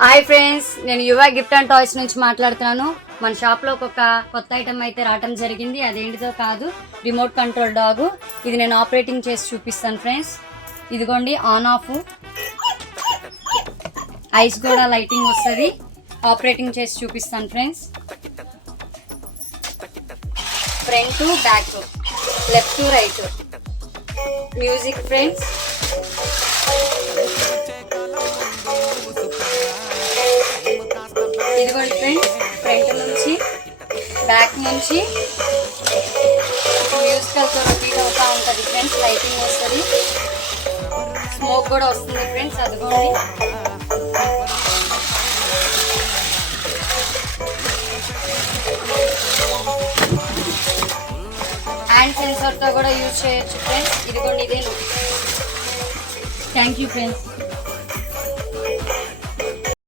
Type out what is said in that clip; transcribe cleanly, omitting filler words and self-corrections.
Hi friends, నేను యువ gift and toys నుంచి మాట్లాడుతున్నాను. మన షాప్లో ఒక కొత్త ఐటమ్ అయితే రావటం జరిగింది. అదేంటిదో కాదు, రిమోట్ కంట్రోల్ డాగ్. ఇది నేను ఆపరేటింగ్ చేసి చూపిస్తాను ఫ్రెండ్స్. ఇదిగోండి ఆన్ ఆఫ్, ఐస్ కూడా లైటింగ్ వస్తుంది. ఆపరేటింగ్ చేసి చూపిస్తాను friends. Front back, left right, music friends. ఇదిగోండి ఫ్రెండ్స్, ఫ్రంట్ నుంచి బ్యాక్ నుంచి మ్యూజికల్తో రిపీట్ అవుతూ ఉంటుంది ఫ్రెండ్స్. లైటింగ్ వస్తుంది, స్మోక్ కూడా వస్తుంది ఫ్రెండ్స్. అదిగోండి హ్యాండ్ సెన్సర్తో కూడా యూజ్ చేయొచ్చు ఫ్రెండ్స్. ఇదిగోండి ఇదే. Thank you friends.